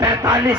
45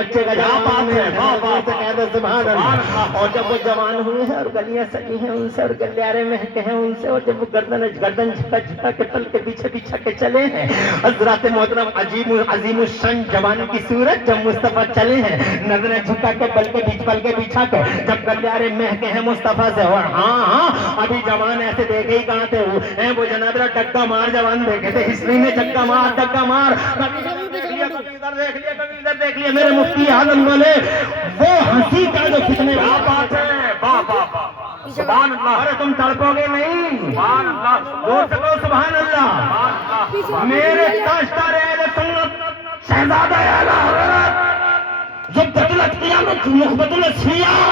بچے کا جوان ہے تو کہہ دو سبحان اللہ. اور جب وہ جوان ہوئے ہیں اور گلیاں سجی ہیں ان سے اور گلیارے مہکے ہیں ان سے, اور جب وہ گردن جھکا جھکا کے تل کے پیچھے بچھا کے چلے ہیں حضرات محترم عظیم الشان جوان کی صورت جب مصطفیٰ چلے ہیں نظریں جھکا کے پل کے بچھا کے جب گلیارے مہکے ہیں مصطفیٰ سے. اور ہاں ابھی جوان ایسے دیکھے ہی کہاں تھے وہ جناب ڈگا مار جوان دیکھے تھے ہسٹری میں ڈگا مار کبھی ادھر دیکھ لیا میرے مفتی اعظم بولے وہ ہنسی کا جو فتنے کیا بات ہے, واہ واہ واہ, سبحان اللہ. ارے تم تڑپو گے نہیں, سبحان اللہ, زور سے کہو سبحان اللہ. سبحان اللہ. میرے تاجدار اہل سنت شہزادہ اعلی حضرت زبدۃ القیامت مخبت الاسفیاء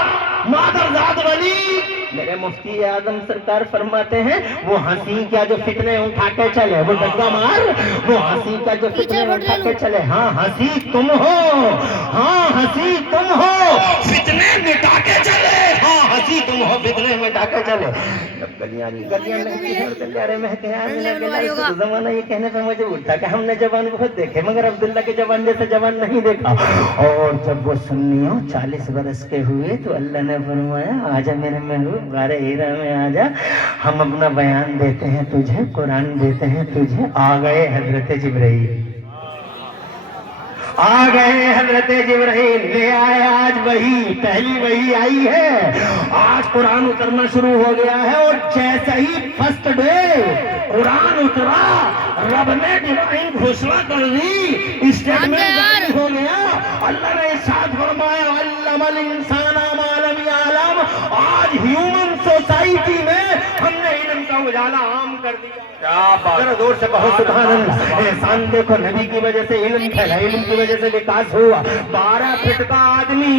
مادرزاد ولی میرے مفتی اعظم سرکار فرماتے ہیں وہ ہنسی کیا جو فتنے اٹھا کے چلے, وہ ڈگا مار وہ ہنسی کا جو فتنے اٹھا کے چلے. ہاں ہنسی تم ہو, ہاں ہنسی تم ہو, فتنے مٹا کے چلے. ہاں ہنسی تم ہو, فتنے مٹا کے چلے. گلیاں مہکے زمانہ یہ کہنے پہ مجھے اٹھا کہ ہم نے جوان بہت دیکھے مگر عبداللہ کے جوان جیسے جوان نہیں دیکھا. اور جب وہ سنیوں 40 برس کے ہوئے تو اللہ نے فرمایا آجا میرے محبوب غار ہیرا میں آجا, ہم اپنا بیان دیتے ہیں تجھے, قرآن دیتے ہیں تجھے. آ گئے حضرت جبرائیل, آ گئے حضرت جبرائیل, لے آئے آج وہی, پہلی وہی آئی ہے. آج قرآن اترنا شروع ہو گیا ہے اور جیسے ہی فرسٹ ڈے قرآن اترا رب نے ڈیوائن گھوشنا کر دی, اسٹیٹمنٹ جاری ہو گیا. اللہ نے ارشاد فرمایا علم الانسان ما لم یعلم. آج ہیومن سوسائٹی میں ہم نے علم کا اجالا عام کر دیا. کیا بات, ذرا زور سے کہو سبحان اللہ. احسان دیکھو نبی کی وجہ سے علم پھیلا, علم کی وجہ سے وکاس ہوا. 12 فٹ کا آدمی,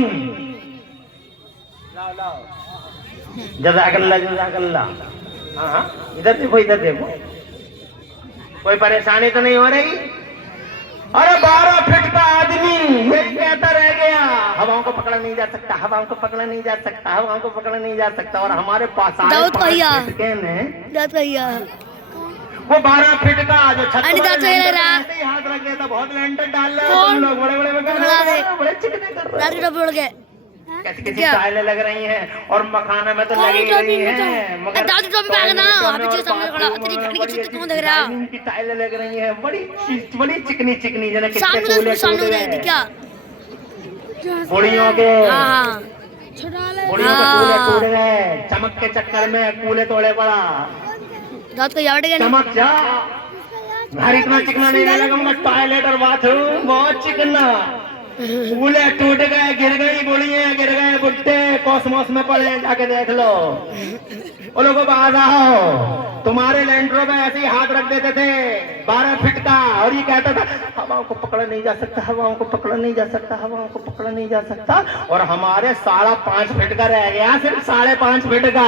جزاک اللہ. ہاں ادھر دیکھو کوئی پریشانی تو نہیں ہو رہی. ارے 12 فٹ کا آدمی یہ کہتا رہ گیا ہواؤں کو پکڑا نہیں جا سکتا, ہواؤں کو پکڑا نہیں جا سکتا, ہواؤں کو پکڑا نہیں جا سکتا. اور ہمارے پاس وہ 12 فٹ کا جو چھت ہاتھ رکھ گیا تھا, بہت لینٹر ڈال رہے ہیں لوگ, بڑے چکنے کر رہے ہیں. کسی ٹائلیں لگ رہی ہیں اور مکھانے میں تو لگی رہی ہیں مگر کی ٹائلیں لگ رہی ہیں بڑی چکنی بڑیوں کے ٹوٹ گئے چمک کے چکر میں کولے توڑے پڑا. چمک جا گھر اتنا چکنا نہیں لگا مگر ٹوائلٹ اور باتھ روم بہت چکنا. کولے ٹوٹ گئے, گر گئی بڑیاں, گر گئے بٹے, کوسموس میں پڑے, جا کے دیکھ لو. وہ لوگوں کو آ رہا تمہارے لینڈروں میں ایسے ہی ہاتھ رکھ دیتے تھے 12 فٹ کا, اور یہ کہتا تھا ہواؤں کو پکڑا نہیں جا سکتا, ہواؤں کو پکڑا نہیں جا سکتا, ہواؤں کو پکڑا نہیں جا سکتا. اور ہمارے 5.5 فٹ کا رہ گیا, صرف 5.5 فٹ کا.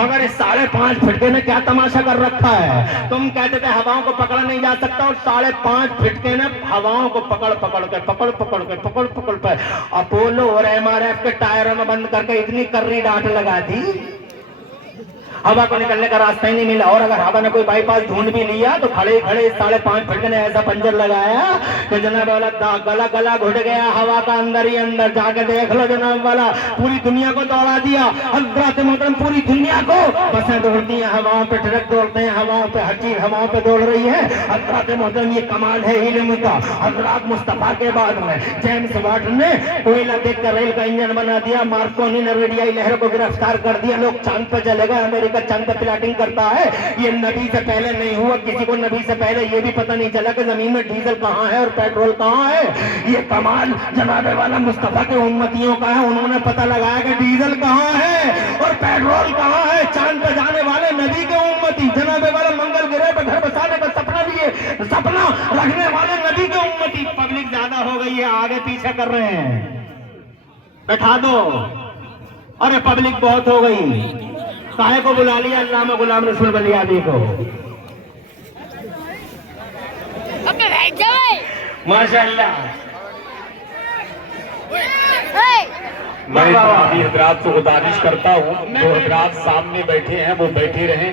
مگر اس 5.5 فٹ کے نے کیا تماشا کر رکھا ہے. تم کہتے تھے ہواؤں کو پکڑا نہیں جا سکتا, اور 5.5 فٹ کے نے ہواؤں کو پکڑ پہ اپولو اور MRF کے ٹائروں میں بند کر کے اتنی کرری ڈانٹ لگا دی ہوا کو نکلنے کا راستہ ہی نہیں ملا. اور اگر ہوا نے کوئی بائی پاس ڈھونڈ بھی لیا تو کھڑے 5.5 فٹ نے ایسا پنجر لگایا کہ جناب والا گلا گھٹ گیا ہوا کا اندر ہی اندر. جا کے دیکھ لو جناب والا, پوری دنیا کو دوڑا دیا. حضرات محترم پوری دنیا کو بسیں دوڑتی ہیں ہواؤں پہ, ٹرک دوڑتے ہیں ہواؤں پہ, ہر چیز ہواؤں پہ دوڑ رہی ہے. حضرات محترم یہ کمال ہے علم کا. حضرات مصطفیٰ کے بعد میں جیمس واٹ نے کوئلہ دیکھ کر ریل کا انجن بنا دیا, مارکونی نے ریڈیائی لہر کو گرفتار کر دیا, لوگ چاند پہ چلے گئے, امریکہ چاند پہ پلاٹنگ کرتا ہے. یہ نبی سے پہلے نہیں ہوا, کسی کو نبی سے پہلے یہ بھی پتہ نہیں چلا کہ زمین میں ڈیزل کہاں ہے اور پیٹرول کہاں ہے. یہ کمال جناب والا مصطفیٰ کے امتیوں کا ہے, انہوں نے پتہ لگایا کہ ڈیزل کہاں ہے اور پیٹرول کہاں ہے. چاند پہ جانے والے نبی کے امتی, جناب والا منگل گرہ پہ گھر بسانے کا سپنا رکھنے والے نبی کے امتی. پبلک زیادہ ہو گئی ہے, آگے پیچھے کر رہے ہیں, بٹھا دو. ارے پبلک بہت ہو گئی, کاہے کو بلا لیا علامہ غلام رسول بلیادی کو. ماشاء اللہ. میں تمام حضرات سے گزارش کرتا ہوں جو حضرات سامنے بیٹھے ہیں وہ بیٹھے رہیں,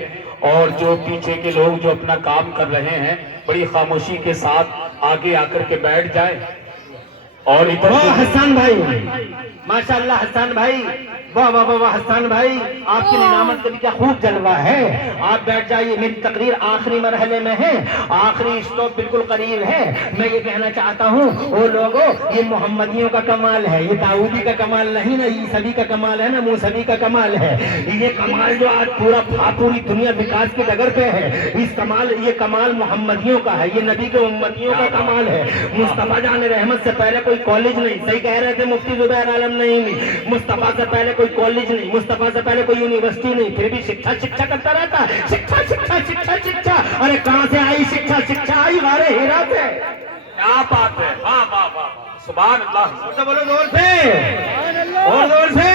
اور جو پیچھے کے لوگ جو اپنا کام کر رہے ہیں بڑی خاموشی کے ساتھ آگے آ کر کے بیٹھ جائیں. اور ادھر واہ حسان بھائی، ماشاءاللہ حسان بھائی، واہ واہ واہ واہ حسان بھائی، آپ کی نعمت کا بھی کیا خوب جلوہ ہے. آپ بیٹھ جائیے، میری تقریر آخری مرحلے میں ہے، آخری اسٹاپ بالکل قریب ہے. میں یہ کہنا چاہتا ہوں وہ لوگوں، یہ محمدیوں کا کمال ہے، یہ داؤدی کا کمال نہیں نا، عیسوی کا کمال ہے نا، موسوی کا کمال ہے. یہ کمال جو آج پوری دنیا وکاس کی ڈگر پہ ہے، یہ کمال محمدیوں کا ہے، یہ نبی کے امتیوں کا کمال ہے. مصطفیٰ جان رحمت سے پہلے کوئی کالج نہیں، صحیح کہہ رہے تھے مفتی زبیر عالم نہیں، مصطفیٰ سے پہلے کوئی کالج نہیں، مصطفیٰ سے پہلے کوئی یونیورسٹی نہیں، پھر بھی شکچھا کرتا رہتا ہے. شکچھا. ارے کہاں سے آئی شکچھا آئی غار ہیرا سے. کیا بات ہے، واہ واہ واہ، سبحان اللہ. بولو زور سے اور زور سے.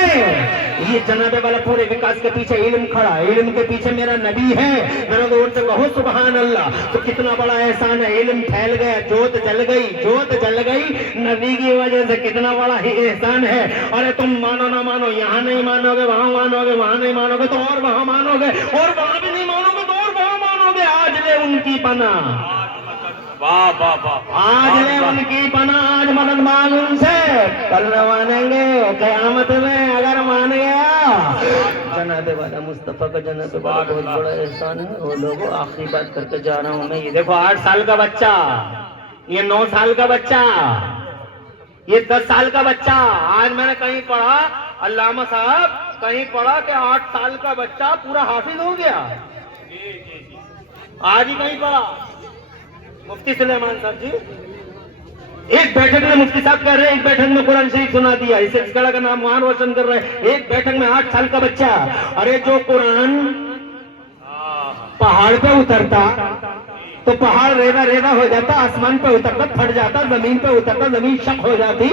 یہ جناب والا پورے وکاس کے پیچھے علم کھڑا، علم کے پیچھے میرا نبی ہے. ذرا زور سے کہو سبحان اللہ. تو کتنا بڑا احسان ہے، علم پھیل گیا، جوت جل گئی نبی کی وجہ سے. کتنا بڑا ہی احسان ہے. ارے تم مانو نہ مانو، یہاں نہیں مانو گے وہاں مانو گے، وہاں نہیں مانو گے تو اور وہاں مانو گے، اور وہاں بھی نہیں مانو گے تو اور وہاں مانو گے. آج لے ان کی پناہ، واہ واہ واہ، آج لے ان کی پناہ، آج مدد مانگ ان سے. کل نہ مانیں گے قیامت میں اگر مان گیا. جناب والا مصطفیٰ کا جناب والا بہت بڑا احسان ہے. وہ لوگوں آخری بات کر کے جا رہا ہوں میں. یہ دیکھو 8 سال کا بچہ، یہ 9 سال کا بچہ، یہ 10 سال کا بچہ. آج میں نے کہیں پڑھا، علامہ صاحب کہیں پڑھا کہ 8 سال کا بچہ پورا حافظ ہو گیا. آج ہی کہیں پڑھا مفتی سلیمان صاحب جی. ایک بیٹھک میں مفتی صاحب کہہ رہے ہیں، ایک بیٹھک میں قرآن شریف سنا دیا، اسے اس گڑھ کا نام وہاں روشن کر رہے ہیں. ایک بیٹھک میں 8 سال کا بچہ. ارے جو قرآن پہاڑ پہ اترتا تو پہاڑ ریزا ہو جاتا، آسمان پہ اترتا پھٹ جاتا، زمین پہ اترتا زمین شک ہو جاتی،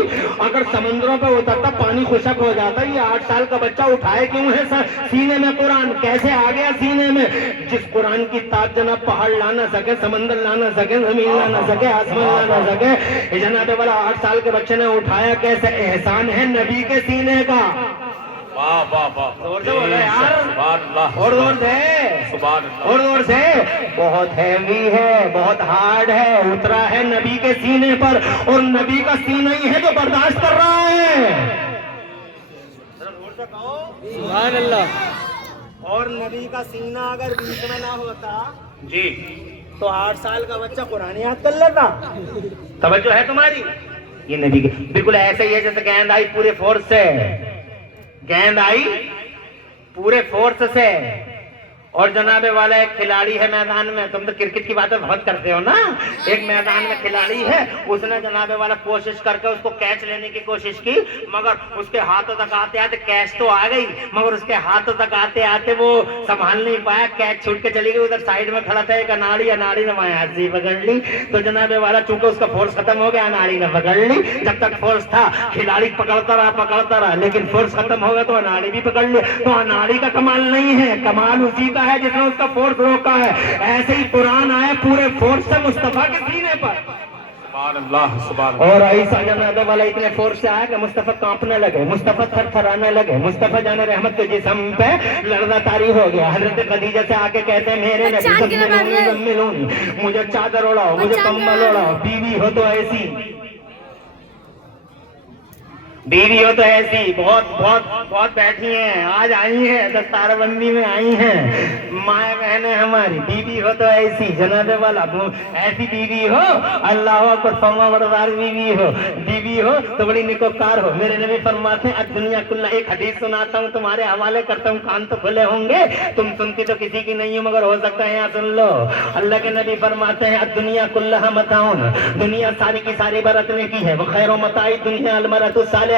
اگر سمندروں پہ اترتا پانی خشک ہو جاتا. یہ 8 سال کا بچہ اٹھائے کیوں ہے سینے میں قرآن؟ کیسے آ گیا سینے میں؟ جس قرآن کی طاقت جناب پہاڑ لا نہ سکے، سمندر لا نہ سکے، زمین لا نہ سکے، آسمان لا نہ سکے، یہ جناب والا 8 سال کے بچے نے اٹھایا. کیسے احسان ہے نبی کے سینے کا. واہ واہ واہ، زور سے بولو یار، سبحان اللہ، اور زور سے، سبحان اللہ، اور زور سے. بہت ہیوی ہے، بہت ہارڈ ہے، اترا ہے نبی کے سینے پر، اور نبی کا سینہ ہی ہے جو برداشت کر رہا ہے. سبحان اللہ. اور نبی کا سینہ اگر بیچ میں نہ ہوتا جی تو 8 سال کا بچہ قرآن یاد کر لیتا. توجہ ہے تمہاری؟ یہ نبی کے بالکل ایسے ہی ہے جیسے گیند آئی پورے فورس سے، گیند آئی پورے فورس سے، اور جناب والا ایک کھلاڑی ہے میدان میں. تم تو کرکٹ کی باتیں بہت کرتے ہو نا. ایک میدان میں کھلاڑی ہے، اس نے جناب والا کوشش کر کے اس کو کیچ لینے کی کوشش کی، مگر اس کے ہاتھوں تک آتے آتے کیچ تو آ گئی، مگر اس کے ہاتھوں تک آتے آتے وہ سنبھال نہیں پایا، کیچ چھوٹ کے چلی گئی. ادھر سائیڈ میں کھڑا تھا ایک اناڑی نے وہاں ہاتھ سے پکڑ لی. تو جناب والا چونکہ اس کا فورس ختم ہو گیا، اناڑی نے پکڑ لی. جب تک فورس تھا کھلاڑی پکڑتا رہا، لیکن فورس ختم ہو گیا تو اناڑی بھی پکڑ لی. تو اناڑی کا کمال نہیں ہے، کمال اسی کا ہے جس نے اس کا فورس روکا ہے. ایسے ہی قرآن آئے پورے فورس سے مصطفیٰ کے سینے پر، سبحان اللہ، سبحان اللہ. اور ایسا جناب والا اتنے فورس سے آیا کہ مصطفیٰ کانپنے لگے، مصطفیٰ تھر تھرانے لگے، مصطفیٰ جان رحمت کے جسم پہ لرزہ طاری ہو گیا. حضرت خدیجہ سے آ کے کہتے ہیں میرے نبی زملونی، مجھے چادر اڑاؤ، مجھے کمبل اڑاؤ. بیوی ہو تو ایسی، بیوی ہو تو ایسی. بہت بیٹھی ہیں، آج آئی ہیں دستار بندی میں آئی ہیں مائیں بہنیں ہماری. بیوی ہو تو ایسی جناب والا، ایسی بیوی ہو اللہ اکبر فرما بردار بیوی ہو تو بڑی نیکوکار ہو. میرے نبی فرماتے ہیں الدنیا کلها، ایک حدیث سناتا ہوں تمہارے حوالے کرتا ہوں، کان تو کھلے ہوں گے، تم سنتی تو کسی کی نہیں ہو مگر ہو سکتا ہے یہاں سن لو. اللہ کے نبی فرماتے ہیں الدنیا کلها متاع، دنیا ساری کی ساری برتنے کی ہے. وخیر متاع الدنیا المرأة الصالحہ،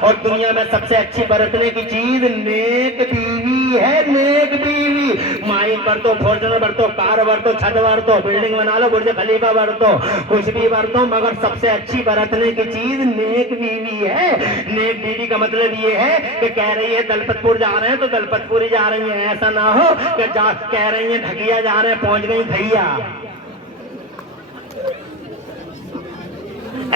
اور دنیا میں سب سے اچھی برتنے کی چیز نیک بیوی ہے. نیک بیوی، مائل برتو، فارچونر برتو، کار برتو، چھت برتو، بلڈنگ بنا لو، برج خلیفہ برتو، کچھ بھی برتو، مگر سب سے اچھی برتنے کی چیز نیک بیوی ہے. نیک بیوی کا مطلب یہ ہے کہ کہہ رہی ہے دلپت پور جا رہے ہیں تو دلپت پوری جا رہی ہیں، ایسا نہ ہو کہ کہہ رہی ہیں ڈھگیا جا رہے ہیں پہنچ گئی دھیا،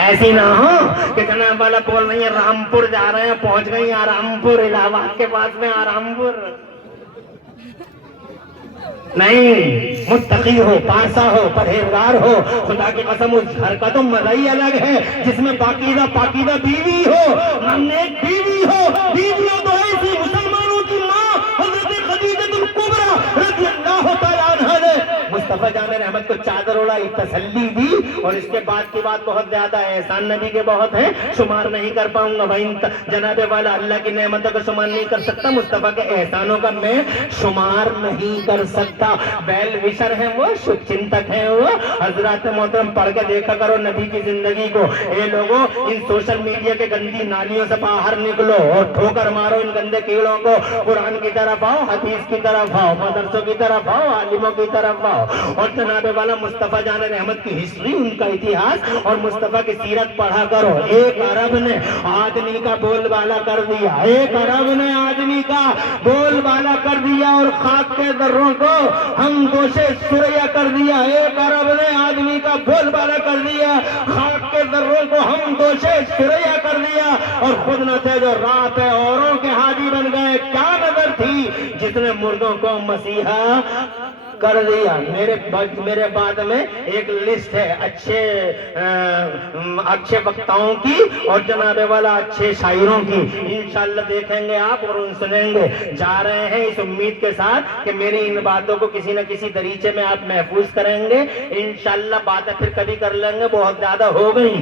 ایسی نہ ہو کہ جناب والا بول رہی ہے رامپور جا رہے ہیں پہنچ گئی آرام پور، الہ آباد کے پاس میں آرام پور. نہیں متقی ہو، پارسا ہو، پرہیزگار ہو، خدا کی قسم اس گھر کا تو مزہ ہی الگ ہے جس میں پاکیزہ بیوی ہو، نیک بیوی ہو، بیوی ہو تو ایسی مسلمانوں کی ماں حضرت خدیجہ الکبریٰ رضی اللہ تعالیٰ عنہا نے مصطفیٰ جان رحمت کو چادر اڑائی، تسلی دی، اور اس کے بعد کی بات بہت زیادہ ہے، احسان نبی کے بہت ہیں، شمار نہیں کر پاؤں گا بھائی، جناب والا اللہ کی نعمتوں کا شمار نہیں کر سکتا، مصطفیٰ کے احسانوں کا میں شمار نہیں کر سکتا، بیل وشر ہیں وہ، شبھ چنتک ہیں وہ، حضرات محترم پڑھ کے دیکھا کرو نبی کی زندگی کو، اے لوگوں ان سوشل میڈیا کے گندی نالیوں سے باہر نکلو اور ٹھوکر مارو ان گندے کیڑوں کو، قرآن کی طرف آؤ، حدیث کی طرف آؤ، مدرسوں کی طرف آؤ، عالموں کی طرف آؤ، اور جناب والا مصطفیٰ جان رحمت کی ہسٹری، ان کا اتہاس اور مصطفیٰ کی سیرت پڑھا کرو۔ ایک عرب نے آدمی کا بول بالا کر دیا، ایک عرب نے آدمی کا بول بالا کر دیا اور خاک کے دروں کو ہم دوشے سریا کر دیا، ایک عرب نے آدمی کا بول بالا کر دیا، خاک کے دروں کو ہم دوشے سریا کر دیا، اور خود نہ تھے جو راہ پہ اوروں کے ہادی بن گئے، کیا نظر تھی جس نے مردوں کو مسیحا کر دیا۔ میرے بعد میں ایک لسٹ ہے اچھے وقتاؤں کی اور جناب والا اچھے شاعروں کی، انشاءاللہ دیکھیں گے آپ اور ان سنیں گے۔ جا رہے ہیں اس امید کے ساتھ کہ میری ان باتوں کو کسی نہ کسی طریقے میں آپ محفوظ کریں گے، انشاءاللہ باتیں پھر کبھی کر لیں گے، بہت زیادہ ہو گئی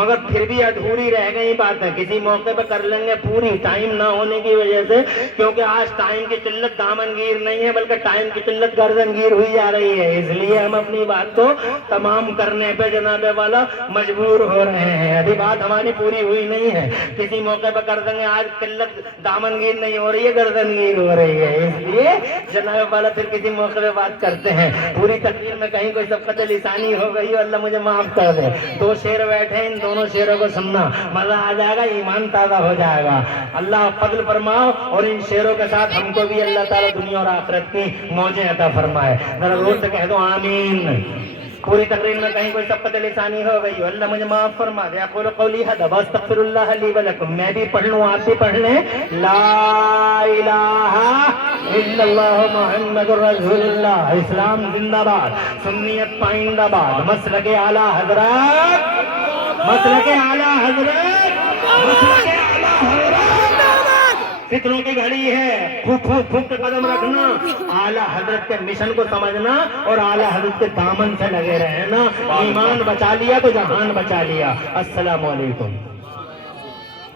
مگر پھر بھی ادھوری رہ گئی باتیں، کسی موقع پہ کر لیں گے پوری، ٹائم نہ ہونے کی وجہ سے، کیونکہ آج ٹائم کی قلت دامن گیر نہیں ہے بلکہ ٹائم کی قلت گردن گیر ہوئی جا رہی ہے، اس لیے ہم اپنی بات کو تمام کرنے پہ جناب والا مجبور ہو رہے ہیں، ابھی بات ہماری پوری ہوئی نہیں ہے، کسی موقع پہ کر دیں گے، آج قلت دامن گیر نہیں ہو رہی ہے، گردن گیر ہو رہی ہے، اس لیے جناب والا پھر کسی موقع پہ بات کرتے ہیں۔ پوری تقریر میں کہیں کوئی سبقت لسانی ہو گئی، اللہ مجھے معاف کر دے، دو شعر بیٹھے ہیں، ان دونوں شعروں کو سننا، مزہ آ جائے گا، ایمان تازہ ہو جائے گا، اللہ فضل فرماؤ، اور ان شعروں کے ساتھ ہم کو بھی اللہ تعالیٰ دنیا اور آخرت کی موجیں عطا فرمائے، ذرا زور سے کہہ دو آمین۔ پوری تقریر میں کہیں کوئی سبقت لسانی ہو گئی، اللہ مجھے معاف فرما دے، اقول قولی ھذا واستغفر اللہ لی ولکم، میں بھی پڑھ لوں آپ بھی پڑھ لیں، لا الہ الا اللہ محمد رسول اللہ، اسلام زندہ باد، سنیت پائندہ باد، مسلک اعلیٰ حضرات، مسلک اعلیٰ حضرت، مسلک اعلیٰ حضرت، فتنوں کی گھڑی ہے، پھوک پھوک کے قدم رکھنا، اعلیٰ حضرت کے مشن کو سمجھنا اور اعلیٰ حضرت کے دامن سے لگے رہنا، ایمان بچا لیا تو جہان بچا لیا۔ السلام علیکم۔